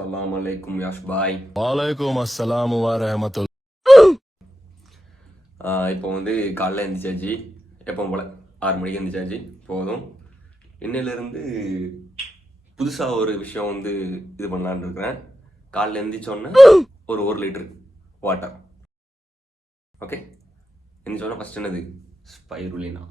அஸ்ஸலாமு அலைக்கும் யாஷ் பாய். வலைக்கும் அஸ்ஸலாமு வரஹ்மத்துல்லாஹ். இப்போ வந்து காலைல எழுந்திரிச்சாச்சு, எப்பவும் போல் 6 மணிக்கு எழுந்திரிச்சாச்சு. போதும், இன்னிலிருந்து புதுசாக ஒரு விஷயம் வந்து இது பண்ணலான்னு இருக்கிறேன். காலைல எழுந்திரிச்சோன்னே ஒரு 1 லிட்டர் வாட்டர். ஓகே, எழுந்திரிச்சோன்னே ஃபஸ்ட் என்னது? ஸ்பைருலினா.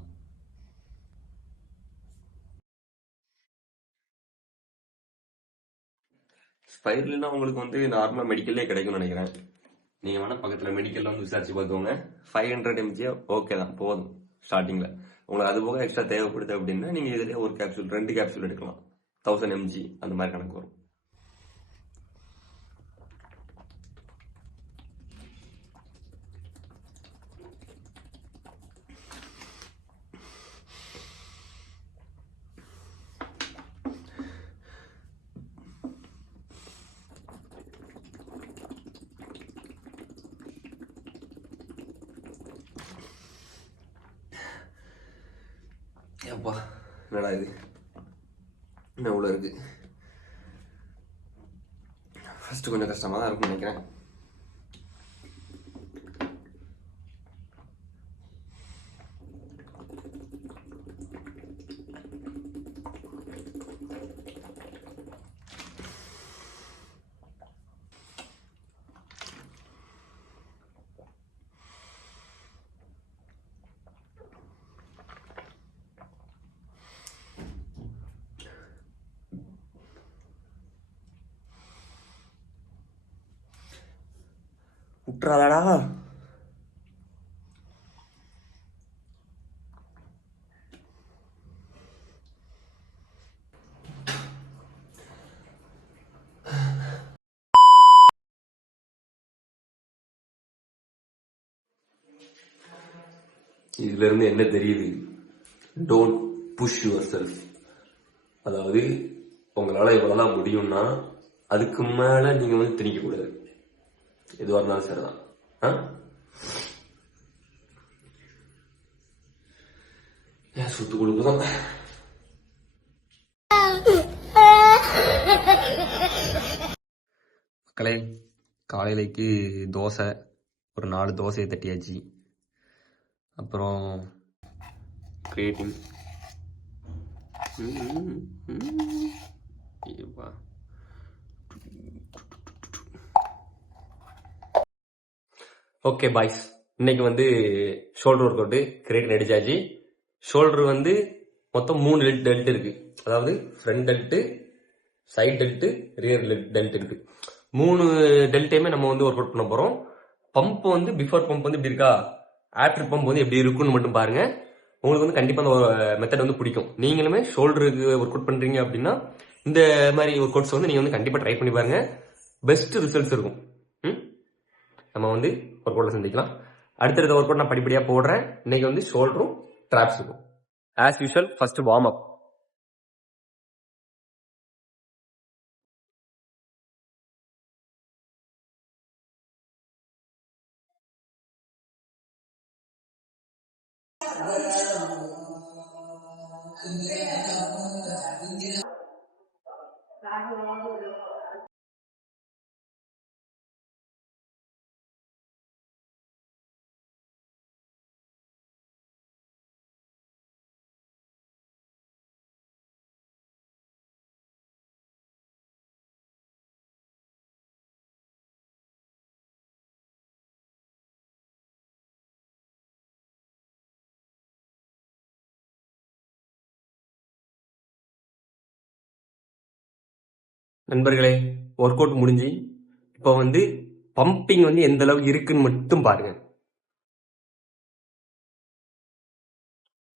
ஸ்பைருலினா உங்களுக்கு வந்து நார்மலாக மெடிக்கல்லே கிடைக்கும்னு நினைக்கிறேன். நீங்கள் வேணால் பக்கத்தில் மெடிக்கலில் வந்து விசாரிச்சு பார்த்துக்கோங்க. 500 mg ஓகே தான், போதும் ஸ்டார்டிங்கில். உங்களுக்கு அது போக எக்ஸ்ட்ரா தேவைப்படுது அப்படின்னா நீங்கள் இதிலே ஒரு கேப்சூல் 2 கேப்சூல் எடுக்கலாம். 1000 mg அந்த மாதிரி கணக்கு வரும். அப்பா, என்னடா இது, என்ன இவ்வளோ இருக்கு? ஃபர்ஸ்ட் கொஞ்சம் கஷ்டமாக தான் இருக்கும்னு நினைக்கிறேன். விட்டுறாதடா. இதுல இருந்து என்ன தெரியுது? Don't push yourself. அதாவது உங்களால இவ்வளவுதான் முடியும்னா அதுக்கு மேல நீங்க வந்து திணிக்க கூடாது. எதுவாக இருந்தாலும் சரிதான். ஏன் சுத்து கொடுக்குதான். மக்களே, காலையிலைக்கு தோசை, ஒரு 4 தோசையை தட்டியாச்சு. அப்புறம் கிரியேட்டின். ஓகே பாய்ஸ், இன்னைக்கு வந்து ஷோல்டர் ஒர்க் அவுட் கிரியேட்டின் அடிச்சாச்சு. ஷோல்டர் வந்து மொத்தம் 3 டெல்ட் இருக்கு. அதாவது front delt, side delt, rear delt இருக்கு. 3 டெல்ட்டையுமே நம்ம வந்து ஒர்க் அவுட் பண்ண போறோம். பம்ப் வந்து பிஃபோர் பம்ப் வந்து இப்படி இருக்கா, ஆஃப்டர் பம்ப் வந்து எப்படி இருக்குன்னு மட்டும் பாருங்க. உங்களுக்கு வந்து கண்டிப்பா அந்த மெத்தட் வந்து பிடிக்கும். நீங்களுமே ஷோல்டருக்கு ஒர்க் அவுட் பண்றீங்க அப்படின்னா இந்த மாதிரி ஒர்க் அவுட்ஸ் வந்து நீங்க வந்து கண்டிப்பா ட்ரை பண்ணி பாருங்க. பெஸ்ட் ரிசல்ட்ஸ் இருக்கும். நம்ம வந்து ஒர்க் அவுட் செஞ்சுக்கலாம். அடுத்தடுத்த ஒர்க் அவுட் நான் படிப்படியா போடுறேன். இன்னைக்கு வந்து ஷோல்டரும் ட்ராப்ஸ் இருக்கும். As usual first warm up. நண்பர்களே, ஒர்க் அவுட் முடிஞ்சு இப்போ வந்து பம்பிங் வந்து எந்த அளவுக்கு இருக்குன்னு மட்டும் பாருங்க.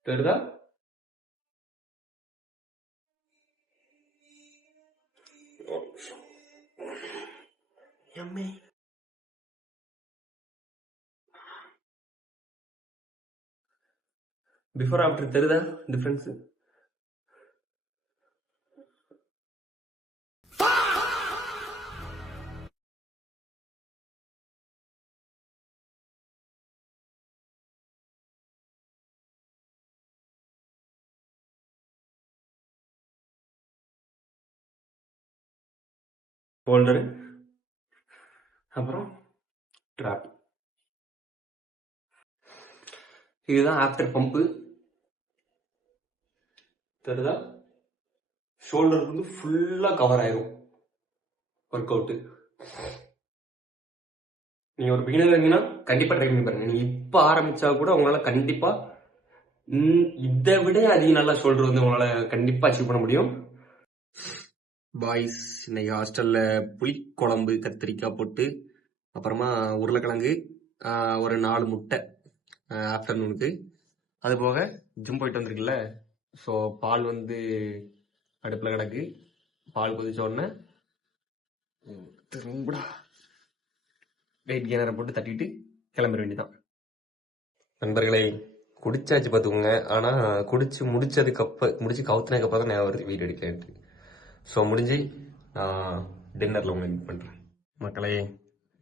தெரியுதா? பிஃபோர் ஆஃப்டர் தெரியுதா டிஃபரன்ஸ்? ஷோல்டரு, அப்புறம் ட்ராப். இதுதான் ஆஃப்டர் பம்பு. தெரியுதா? ஷோல்டருக்கு வந்து ஃபுல்லா கவர் ஆயிரும் ஒர்க் அவுட்டு. நீங்க ஒரு பிகினர் இருந்தீங்கன்னா கண்டிப்பா ட்ரை பண்ணி பாருங்க. நீங்க இப்ப ஆரம்பிச்சா கூட உங்களால கண்டிப்பா இதை விட அதிக நல்லா ஷோல்டர் வந்து உங்களால கண்டிப்பா அச்சீவ் பண்ண முடியும். பாய்ஸ், இன்னைக்கு ஹாஸ்டல்ல புளிக்குழம்பு கத்திரிக்காய் போட்டு, அப்புறமா உருளைக்கிழங்கு, ஒரு 4 முட்டை ஆஃப்டர்நூனுக்கு. அது போக ஜிம் போயிட்டு வந்திருக்குல்ல, ஸோ பால் வந்து அடுப்பில் கிடக்கு. பால் கொதிச்ச உடனே திரும்படா வெயிட் கெய்னரை போட்டு தட்டிட்டு கிளம்பிட வேண்டியதான். நண்பர்களை குடிச்சாச்சு பார்த்துக்கோங்க. ஆனால் முடிச்சு கவுத்துனதுக்கு அப்புறம் தான் ஞாபகம் வருது வீடியோ எடுக்கலான்ட்டு. ஸோ முடிஞ்சு நான் டின்னரில் உங்களை மீட் பண்ணுறேன் மக்களே.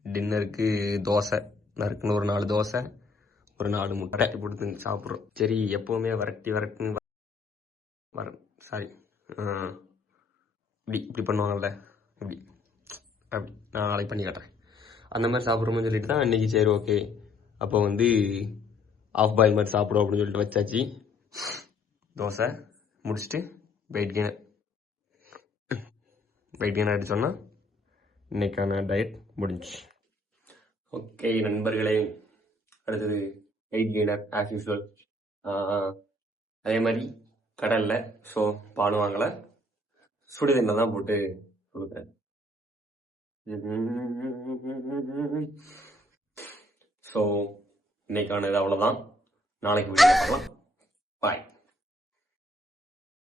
டின்னருக்கு தோசை நறுக்குன்னு ஒரு 4 தோசை, ஒரு 4 முட்டை போட்டு சாப்பிட்றோம். சரி, எப்போவுமே வரட்டுன்னு சாரி இப்படி பண்ணுவாங்கல்ல, இப்படி அப்படி நான் நாளைக்கு பண்ணி காட்டுறேன். அந்த மாதிரி சாப்பிட்றோம்னு சொல்லிட்டு தான் இன்னைக்கு சரி ஓகே அப்போ வந்து ஆஃப் பாயில் மாதிரி சாப்பிடுவோம் அப்படின்னு சொல்லிட்டு வச்சாச்சு. தோசை முடிச்சுட்டு வெயிட் கெயின் அடிச்சோன்னா இன்னைக்கான டயட் முடிஞ்சு. ஓகே நண்பர்களே, அடுத்தது வெயிட் கெய்னர் ஆஸ் யூஸ்வல். அதே மாதிரி கடல்ல, ஸோ பாலும் வாங்கலை, சுடுதண்ணில் தான் போட்டு கொடுக்குறேன். ஸோ இன்னைக்கானது அவ்வளோதான். நாளைக்கு வீடியோ பார்க்கலாம். பாய்.